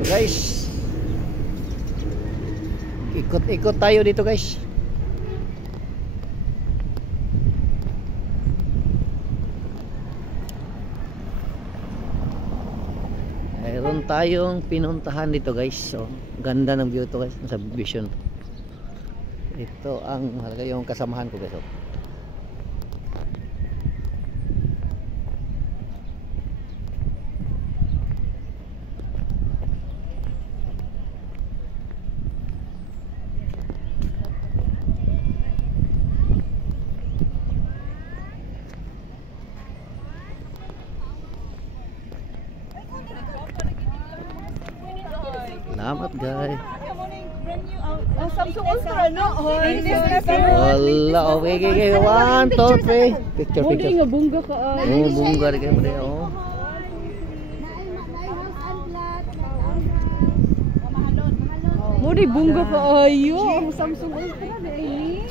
Guys, ikot-ikot tayo dito guys. Mayroon tayong pinuntahan dito guys. So, ganda ng view to guys sa vision. Ito ang halaga yung kasamahan ko guys. Salamat guys. Samsung Ultra no? Wala, okay, okay, 1, 2, 3. Picture, picture. Nga bunga ka ay. Oh, bunga rin kayo mo rin, oh. Mo di bunga ka ayo. Ang Samsung Ultra na ini.